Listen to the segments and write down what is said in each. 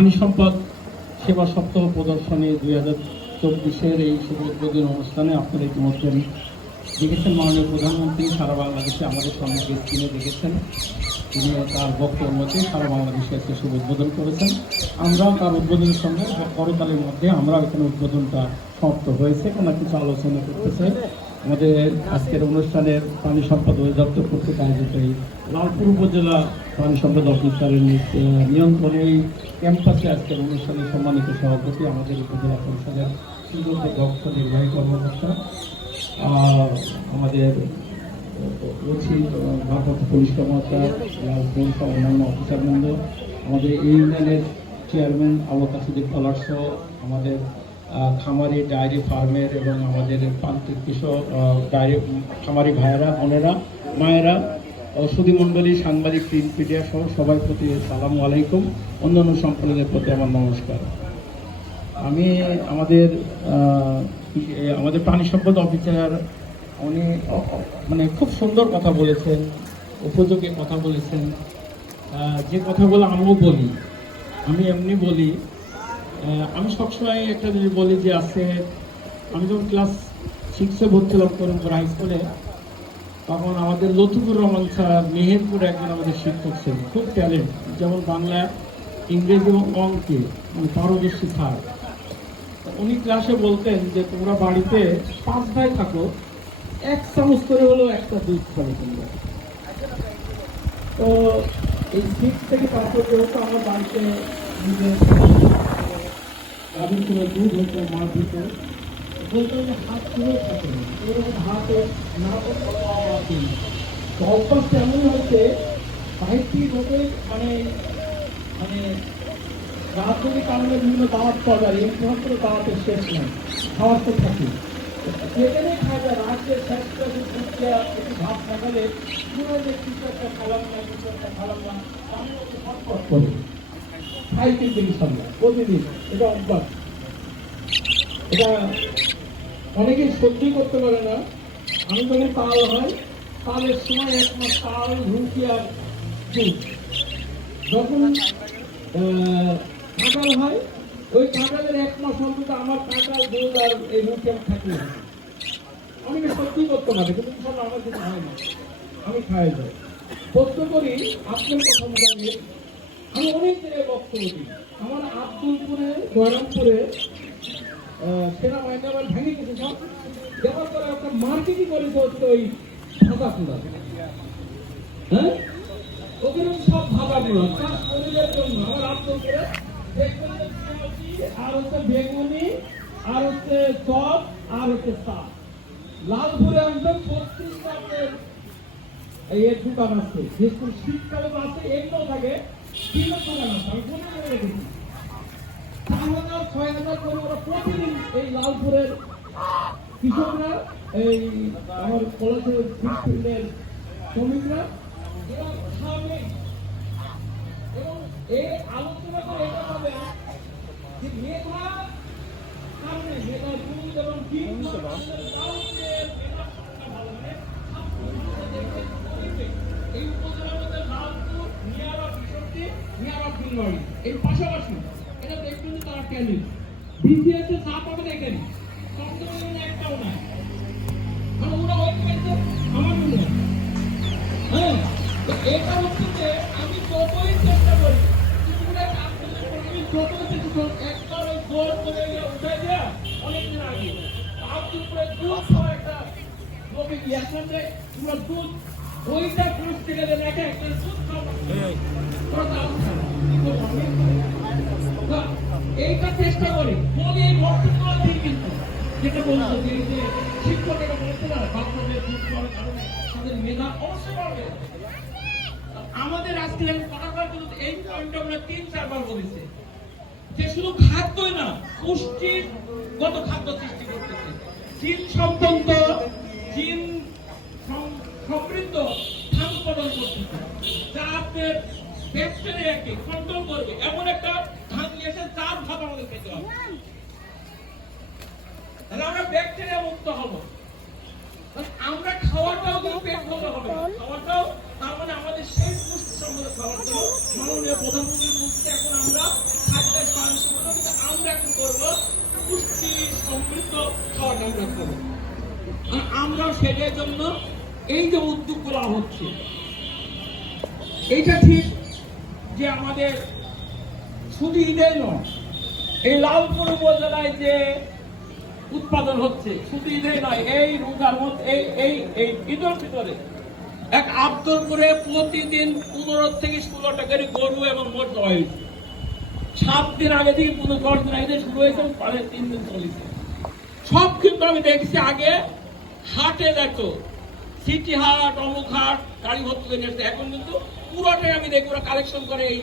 প্রাণী সম্পদ, সেবা সপ্তাহ প্রদর্শনী দুই হাজার চব্বিশের এই শুভ উদ্বোধন অনুষ্ঠানে আপনারা ইতিমধ্যে দেখেছেন, মাননীয় প্রধানমন্ত্রী সারা বাংলাদেশে আমাদের সঙ্গে স্ক্রিনে দেখেছেন, তিনি তার বক্তব্যের মধ্যে সারা বাংলাদেশে একটা শুভ উদ্বোধন করেছেন। আমরাও তার উদ্বোধনের সঙ্গে করতালের মধ্যে আমরাও এখানে উদ্বোধনটা সমাপ্ত হয়েছে। কোনো কিছু আলোচনা করতেছে আমাদের আজকের অনুষ্ঠানের প্রাণী সম্পদ অধিদপ্তর কর্তৃক আয়োজিত এই লালপুর উপজেলা প্রাণী সম্পদ অফিসারের নিয়ন্ত্রণে এই ক্যাম্পাসে আজকের অনুষ্ঠানে সম্মানিত সভাপতি আমাদের উপজেলা পরিষদের সুযোগ্য দক্ষ নির্বাহী কর্মকর্তা আহ, আমাদের বলছি ভারপ্রাপ্ত পুলিশ কর্মকর্তা লালপুর সহ অন্যান্য অফিসারবৃন্দ আমাদের ইউনিয়নের চেয়ারম্যান আবু কাসিদুল কলার সহ আমাদের খামারি, ডায়েরি ফার্মের এবং আমাদের প্রান্তিক কৃষক ডায়েরি, খামারি ভাইয়েরা, বোনেরা, মায়েরা সুদী মণ্ডলী, সাংবাদিক প্রিন্ট মিডিয়া সহ সবার প্রতি সালাম আলাইকুম। অন্যান্য সম্প্রদায়ের প্রতি আমার নমস্কার। আমি আমাদের আমাদের প্রাণী সম্পদ অফিসার, উনি মানে খুব সুন্দর কথা বলেছেন, উপযোগী কথা বলেছেন। যে কথাগুলো আমিও বলি, আমি এমনি বলি আমি সবসময় একটা জিনিস বলি যে আছে আমি যখন ক্লাস সিক্সে ভর্তি হলাম করিমপুর হাই স্কুলে তখন আমাদের লতিফুর রহমান স্যার মেহেরপুর একজন আমাদের শিক্ষক ছিলেন, খুব ট্যালেন্ট যেমন বাংলা, ইংরেজি এবং অঙ্কে মানে পারদর্শী স্যার উনি ক্লাসে বলতেন যে তোমরা বাড়িতে পাঁচ ভাই থাকো, এক চামচ করে হলেও একটা দুধ খাবে তোমরা। তো এই সিক্স থেকে তারপর যেহেতু আমার বাড়িতে গাভীর কোনো দুধ হতো মার দিত বলতো যে হাত তুলে থাকে এরকম হাতে না করতে পাওয়া দিন তো অভ্যাসটা এমন হচ্ছে বাইর থেকে মানে মানে রাজনৈতিক কারণে বিভিন্ন দাওয়াত পাওয়া যায় একমাত্র দাওয়াতের শেষ নাই, খাওয়ার তো থাকে। যেখানে খাওয়া যায়, রাজ্যের স্বাস্থ্য একটু ভাত থাকালে পুরো যে কিছু একটা খালাম না কিছু একটা খালাম না আমি ওকে করি। খাই কিন্তু ইনশাল্লাহ প্রতিদিন। এটা অভ্যাস। এটা অনেকেই সহ্যই করতে পারে না। আমি যখন তাল হয়, তালের সময় এক মাস তাল, রুটি আর দুধ। যখন কাঁঠাল হয়, ওই কাঁঠালের এক মাস অন্তত আমার কাঁঠাল, দুধ আর এই রুটি আমি থাকলে। অনেকে সত্যি করতে পারে, কিন্তু আমার কিছু হয় না। আমি খাই যাই প্রশ্ন করি, আপনার কথা মোটামুটি আমি অনেক জায়গায় বক্তব্য দিই আমার আব্দুলপুরে জয়রামপুরে আহ, সেনা বাহিনী আবার ভেঙে গেছে সব। দেওয়ার পরে একটা মার্কেটিং করে হচ্ছে ওই ফুলা হ্যাঁ? ওখানে সব ভাজা ফুলা তার শরীরের জন্য আমার আব্দুলপুরে আর হচ্ছে বেগুনি আর হচ্ছে চপ আর হচ্ছে চা লালপুরে আসবেন বত্রিশটা এই এর দোকান আছে। বিশেষ করে শীতকালে আছে এগুলো থাকে। তিনটা দোকান ছয় হাজার করে ওরা প্রতিদিন এই লালপুরের এই আমার কলেজের ফিল্ডের শ্রমিকরা এরা খাবে এবং এই আলোচনা করে এটা পাবে যে মেধা কারণে মেধা দুধ এবং ডিম বিলবাড়ি এই পাশাপাশি এটা দেখবেন যে তারা ট্যালেন্ট বিসিএস এ যা পাবেন এখানে চন্দ্রবাবু একটাও নাই। মানে ওরা ওই পেয়েছে আমার মনে হ্যাঁ। এটা হচ্ছে যে আমি যতই চেষ্টা করি পারি, আমি যতই চেষ্টা করি একবার ওই গোল করে উঠে দেওয়া অনেকদিন আগে। আব্দুল করে দুধ খাওয়া একটা লোকে আসলে তোমরা দুধ ওইটা দেন একা একটা দুধ খাওয়া। এইটা চেষ্টা করি যদি এই বক্তব্য দিই কিন্তু যেটা বলছো যে এই যে শিক্ষক এটা বলতে না বাচ্চাদের কারণে তাদের মেধা অবশ্যই বাড়বে আমাদের আজকে আমি বারবার কিন্তু এই পয়েন্ট আমরা তিন চারবার বলেছি যে শুধু খাদ্যই না পুষ্টিগত খাদ্য সৃষ্টি করতেছে জিন সম্পন্ন জিন সমৃদ্ধ ধান উৎপাদন করতেছে যা আপনার করবে। আমরা ব্যাকটেরিয়া মুক্ত হব। মানে করব সমৃদ্ধ খাওয়াটা আমরা আর আমরাও সেটার জন্য এই যে উদ্যোগগুলো হচ্ছে, এইটা ঠিক যে আমাদের শুধু ঈদের নয়, এই লালপুর উপজেলায় যে উৎপাদন হচ্ছে, শুধু ঈদের নয়, এই রোজার মধ্যে, এই এই ঈদের ভিতরে এক আব্দুলপুরে প্রতিদিন পনেরো থেকে ষোলোটা করে গরু এবং মোট হয়েছে। সাত দিন আগে থেকে দশ দিন আগে শুরু হয়েছে পরে তিন দিন চলেছে। সব কিন্তু আমি দেখছি আগে হাটে দেখো, সিটি হাট, অমুক হাট, গাড়ি ভর্তি এখন কিন্তু পুরোটাই আমি দেখি ওরা কালেকশন করে এই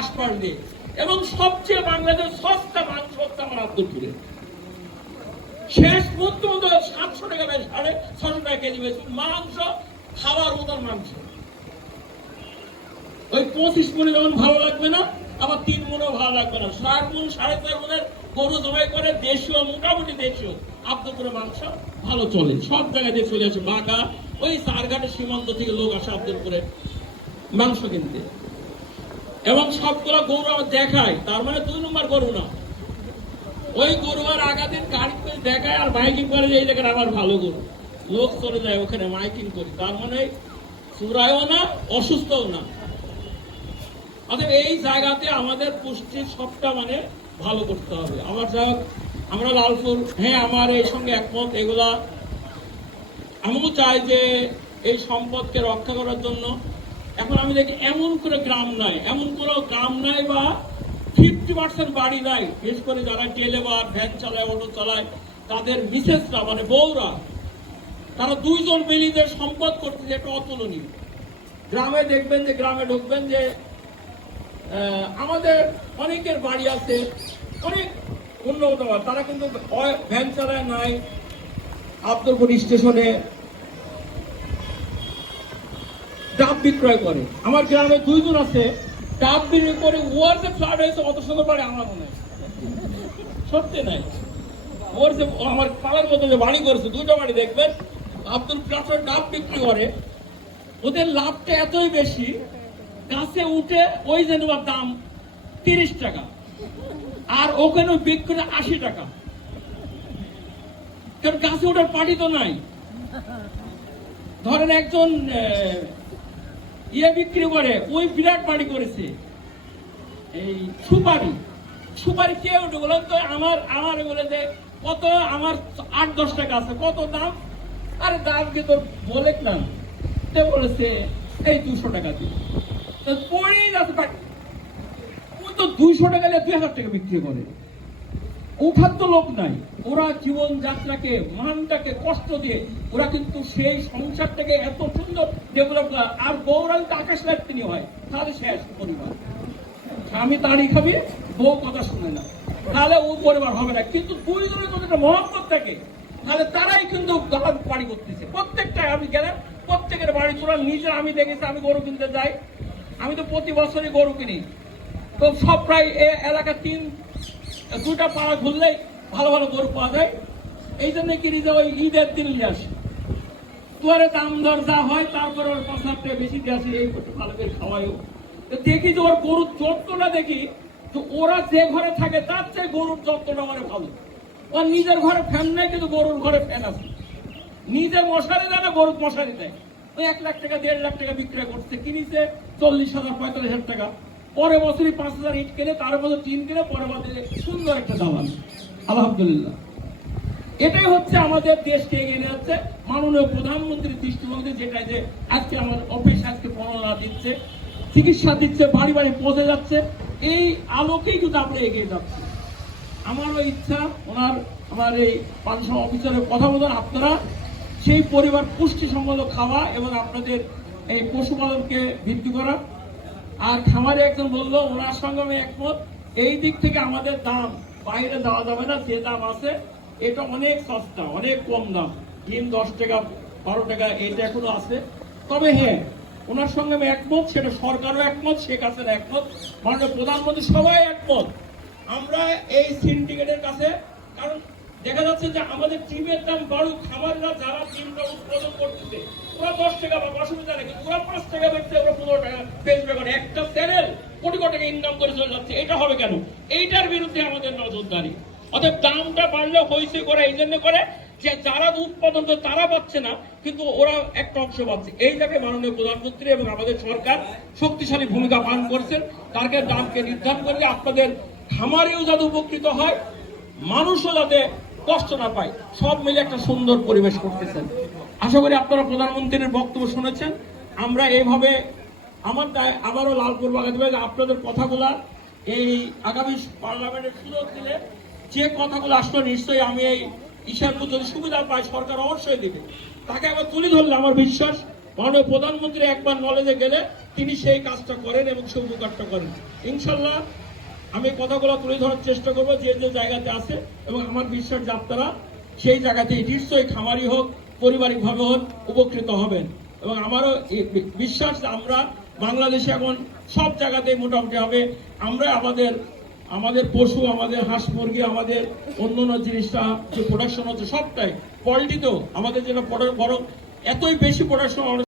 আশপাশ দিয়ে। এবং সবচেয়ে বাংলাদেশ সস্তা মাংস হচ্ছে আমার আব্দুলপুরে। শেষ পর্যন্ত সাতশো টাকা বেশ সাড়ে ছশো টাকা কেজি বেশি। মাংস খাওয়ার মতন মাংস। ওই পঁচিশ মনে যখন ভালো লাগবে না, আবার তিন মনেও ভালো লাগবে না। চার মন, সাড়ে চার মনের গরু জবাই করে দেশীয়, মোটামুটি দেশীয় আব্দুলপুরে মাংস, ভালো চলে। সব জায়গায় দিয়ে চলে আসে। বাঘা ওই সারঘাটের সীমান্ত থেকে লোক আসে আব্দুলপুরে। মাংস কিনতে। এবং সবগুলো গরু আমার দেখায় তার মানে দুই নম্বর গরু না। ওই গরু আর আগাদিন করে দেখায় আর মাইকিং করে যে এই দেখেন আমার ভালো গরু। লোক চলে যায় ওখানে মাইকিং করি। তার মানে চূড়ায়ও না অসুস্থও না। অতএব এই জায়গাতে আমাদের পুষ্টির সবটা মানে ভালো করতে হবে। আমার যা হোক, আমরা লালপুর হ্যাঁ আমার এই সঙ্গে একমত এগুলা। আমিও চাই যে এই সম্পদকে রক্ষা করার জন্য এখন আমি দেখি এমন করে গ্রাম নাই, এমন কোনো গ্রাম নাই বা ফিফটি পার্সেন্ট বাড়ি নাই বিশেষ করে যারা টেলেবার ভ্যান চালায়, অটো চালায়, তাদের মিসেসরা মানে বউরা, তারা দুইজন মিলিয়ে সম্পদ করতেছে, এটা অতুলনীয় গ্রামে দেখবেন যে, গ্রামে ঢুকবেন যে আমাদের অনেকের বাড়ি আছে, অনেক উন্নত। তারা কিন্তু ভ্যান চালায় নাই, আব্দুলপুর স্টেশনে ডাব বিক্রয় করে। আমার গ্রামে দুইজন আছে, ডাব বিক্রয় করে ওর যে ফ্ল্যাট হয়েছে অত সুন্দর বাড়ি আমার মনে হয়। সত্যি নাই। ওর যে আমার পাড়ার মধ্যে যে বাড়ি করেছে দুটো বাড়ি দেখবেন, আব্দুল প্লাসের ডাব বিক্রি করে। ওদের লাভটা এতই বেশি, গাছে উঠে ওই যে নেবার দাম তিরিশ টাকা, আর ওখানে বিক্রি আশি টাকা। কারণ গাছে ওঠার পার্টি তো নাই। ধরেন একজন ইয়ে বিক্রি করে, ওই বিরাট বাড়ি করেছে। এই সুপারি সুপারি কে উঠে বলো তো, আমার আমার বলে যে, কত আমার আট দশ টাকা আছে, কত দাম? আরে দাম কি তোর বলে না। সে বলেছে, এই দুশো টাকা দিয়ে তো পড়েই যাচ্ছে তো দুইশো টাকা দিয়ে দুই হাজার টাকা বিক্রি করে। ওঠার তো লোক নাই। ওরা জীবন যাত্রাকে মানটাকে কষ্ট দিয়ে, ওরা কিন্তু সেই সংসারটাকে এত সুন্দর ডেভেলপ করে। আর বউরা যদি আকাশ লাইটনি হয় তাহলে শেষ পরিবার। স্বামী তাড়ি খাবি, বউ কথা শুনে না। তাহলে ও পরিবার হবে না। কিন্তু দুই দুইজনের যদি একটা মহব্বত থাকে, তাহলে তারাই কিন্তু গান বাড়ি করতেছে। প্রত্যেকটা আমি গেলাম, প্রত্যেকের বাড়ি তোরা নিজে আমি দেখেছি, আমি গরু কিনতে যাই। আমি তো প্রতি বছরই গরু কিনি। তো সব প্রায় এ এলাকা তিন দুটা পাড়া ঘুরলেই ভালো ভালো গরু পাওয়া যায়। এই জন্য কিনি যে ওই ঈদের দিন নিয়ে আসি। দুয়ারে দাম দর যা হয়, তারপরে ওর পাঁচ হাজার টাকা বেশি দিয়ে আসি, এই ভালো করে খাওয়াইও দেখি যে ওর গরুর যত্নটা দেখি, যে ওরা যে ঘরে থাকে, তার চেয়ে গরুর যত্নটা মানে ভালো। ওর নিজের ঘরে ফ্যান নেই, কিন্তু গরুর ঘরে ফ্যান আছে। নিজে মশারি দেয় না, গরুর মশারি দেয়। ওই এক লাখ টাকা, দেড় লাখ টাকা বিক্রয় করছে, কিনিছে চল্লিশ হাজার, পঁয়তাল্লিশ হাজার টাকা। পরে বছরই পাঁচ হাজার ইট কিনে, তার মধ্যে টিন কিনে, পরের বছরে সুন্দর একটা দালান আলহামদুলিল্লাহ। এটাই হচ্ছে আমাদের দেশকে এগিয়ে নিয়ে যাচ্ছে। মাননীয় প্রধানমন্ত্রীর দৃষ্টিভঙ্গি যেটা যে আজকে আমার অফিস আজকে বর্ণনা দিচ্ছে, চিকিৎসা দিচ্ছে, বাড়ি বাড়ি পৌঁছে যাচ্ছে। এই আলোকেই কিন্তু আমরা এগিয়ে যাচ্ছি। আমারও ইচ্ছা, ওনার, আমার এই পানসা অফিসারের কথা মতন আপনারা সেই পরিবার পুষ্টি সম্মত খাওয়া এবং আপনাদের এই পশুপালনকে ভিত্তি করা। আর খামারে একজন বলল, ওনার সঙ্গে আমি একমত। এই দিক থেকে আমাদের দাম, বাইরে দেওয়া যাবে না, যে দাম আছে, এটা অনেক সস্তা, অনেক কম দাম। ডিম দশ টাকা, বারো টাকা এটা এখনও আছে। তবে হ্যাঁ ওনার সঙ্গে আমি একমত, সেটা সরকারও একমত, শেখ হাসিনা একমত, মাননীয় প্রধানমন্ত্রী সবাই একমত। আমরা এই সিন্ডিকেটের কাছে, কারণ দেখা যাচ্ছে যে আমাদের ডিমের দাম বাড়ুক খামাররা যারা ডিমটা উৎপাদন করতেছে, ওরা দশ টাকা বা অসুবিধা নেই, কিন্তু ওরা পাঁচ টাকা বেচছে, ওরা পনেরো টাকা বেচবে কারণ একটা চ্যানেল কোটি কোটি টাকা ইনকাম করে চলে যাচ্ছে, এটা হবে কেন? এইটার বিরুদ্ধে আমাদের নজরদারি। অতএব দামটা বাড়লে হয়েছে করে এই জন্য করে যে যারা উৎপাদন করে, তারা পাচ্ছে না, কিন্তু ওরা একটা অংশ পাচ্ছে। এই জায়গায় মাননীয় প্রধানমন্ত্রী এবং আমাদের সরকার শক্তিশালী ভূমিকা পালন করছেন। তারকে দামকে নির্ধারণ করে আপনাদের খামারেও যাতে উপকৃত হয়, মানুষও যাতে কষ্ট না পায়, সব মিলে একটা সুন্দর পরিবেশ করতেছেন। আশা করি আপনারা প্রধানমন্ত্রীর বক্তব্য শুনেছেন। আমরা এইভাবে আমার দায় আবারও লালপুর বাগাতে আপনাদের কথাগুলা এই আগামী পার্লামেন্টের সুযোগ দিলে যে কথাগুলো আসলো নিশ্চয়ই আমি এই ঈশার যদি সুবিধা পাই, সরকার অবশ্যই দেবে। তাকে আবার তুলে ধরলে আমার বিশ্বাস, মাননীয় প্রধানমন্ত্রী একবার নলেজে গেলে তিনি সেই কাজটা করেন এবং সেই উপকারটা করেন। ইনশাল্লাহ আমি কথাগুলো তুলে ধরার চেষ্টা করব, যে যে জায়গাতে আছে এবং আমার বিশ্বাস যে আপনারা সেই জায়গাতে নিশ্চয়ই খামারি হোক, পারিবারিকভাবে হোক, উপকৃত হবেন। এবং আমারও বিশ্বাস আমরা বাংলাদেশে এখন সব জায়গাতে মোটামুটি হবে। আমরা আমাদের আমাদের পশু, আমাদের হাঁস মুরগি, আমাদের অন্য অন্য জিনিসটা, যে প্রোডাকশন হচ্ছে সবটাই কোয়ালিটিতেও আমাদের যেটা বড় এতই বেশি প্রোডাকশন